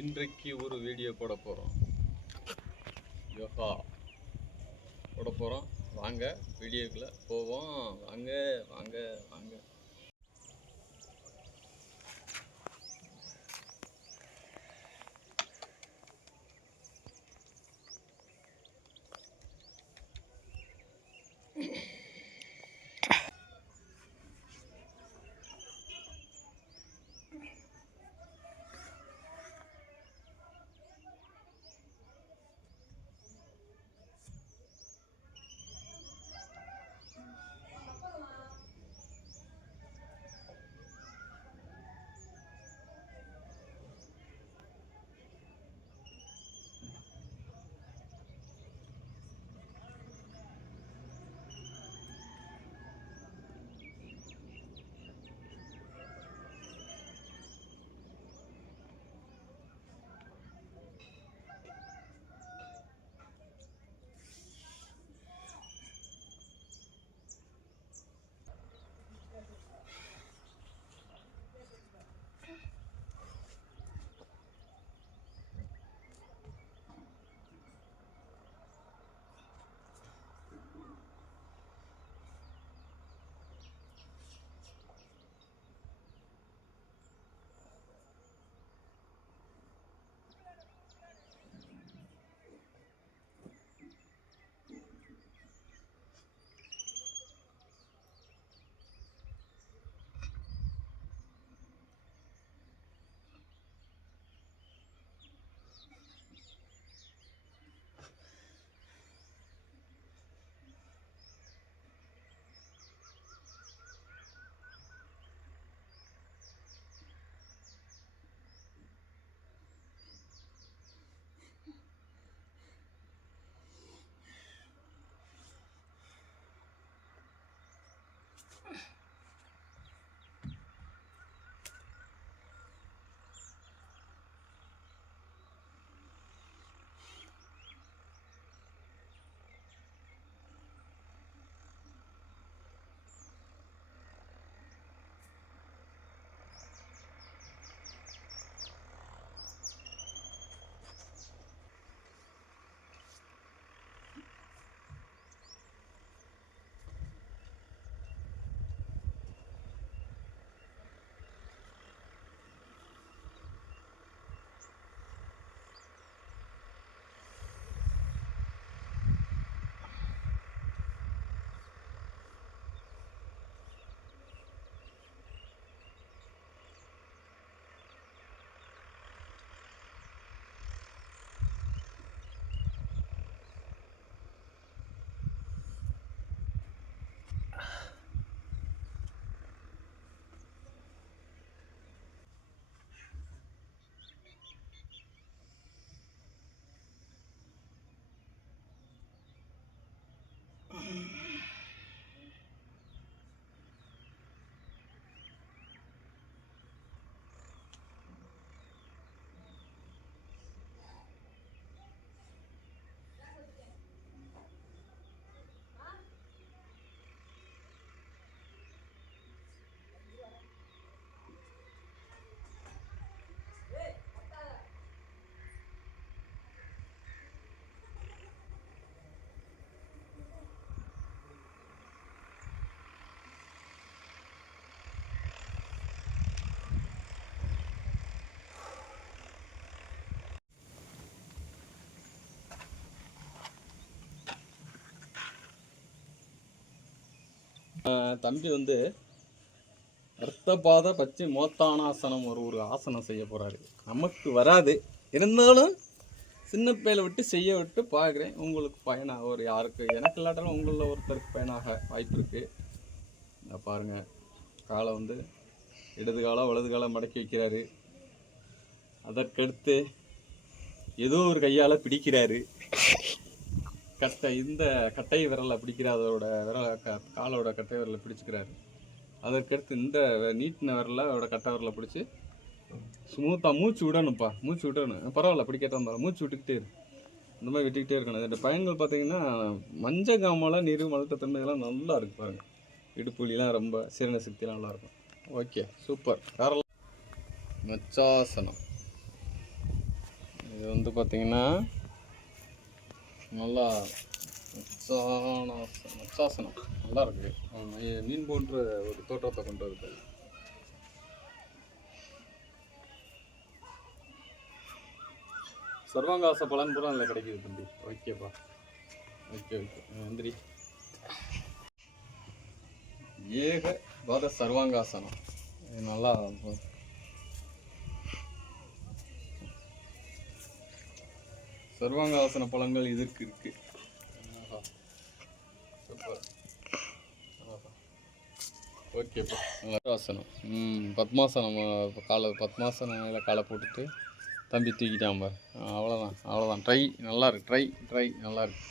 இன்றைக்கு ஒரு வீடியோ போட போகிறோம். யோகா போட போகிறோம். வாங்க வீடியோக்குள்ளே போவோம். வாங்க வாங்க வாங்க. தம்பி வந்து அர்த்தபாத பச்சை மோத்தானாசனம் ஒரு ஆசனம் செய்ய போகிறாரு. நமக்கு வராது, இருந்தாலும் சின்ன பிள்ளையில விட்டு செய்ய விட்டு பார்க்குறேன். உங்களுக்கு பயனாக ஒரு யாருக்கு எனக்கு இல்லாட்டாலும் உங்களில் ஒருத்தருக்கு பயனாக வாய்ப்பு இருக்குது. பாருங்கள், காலை வந்து இடது காலம் வலது காலம் மடக்கி வைக்கிறாரு. அதற்கடுத்து ஏதோ ஒரு கையால் பிடிக்கிறாரு. இந்த கட்டை விரலை பிடிக்கிற அதோட விரலை காலோட கட்டை விரலை பிடிச்சிக்கிறாரு. அதற்கடுத்து இந்த நீட்டின விரலை அதோட கட்டை விரலை பிடிச்சி ஸ்மூத்தாக மூச்சு விடணும்ப்பா, மூச்சு விடணும். பரவாயில்ல, பிடிக்கட்டா இருந்தாலும் மூச்சு விட்டுக்கிட்டே இருக்கு. இந்த மாதிரி விட்டுக்கிட்டே இருக்கணும். இந்த பயன்கள் பார்த்தீங்கன்னா மஞ்சள் காமால நீர் மலட்டத்தன்மை இதெல்லாம் நல்லா இருக்குது பாருங்கள். இடுப்புலிலாம் ரொம்ப சீரண சக்தியெலாம் நல்லாயிருக்கும். Okay, super. வேறெல்லாம் மச்சாசனம். இது வந்து பார்த்திங்கன்னா நல்லா மச்சாசனம் நல்லா இருக்குது. மீன் போன்ற ஒரு தோற்றத்தை கொண்டு வருது. சர்வாங்காச பலன் கூட அதில் கிடைக்குது தம்பி. ஓகேப்பா, ஓகே நன்றி. ஏக பாத சர்வாங்காசனம் இது நல்லா சர்வாங்காசன பலன்கள் இதற்கு இருக்கு. சூப்பர். ஓகேப்பா. நல்லா ஆசனம். பத்மாசனம் பத்மாசனம் காலை போட்டுட்டு தம்பி தூக்கிட்டான் பாரு. அவ்வளோதான் ட்ரை நல்லா இருக்கு. ட்ரை நல்லா இருக்கு.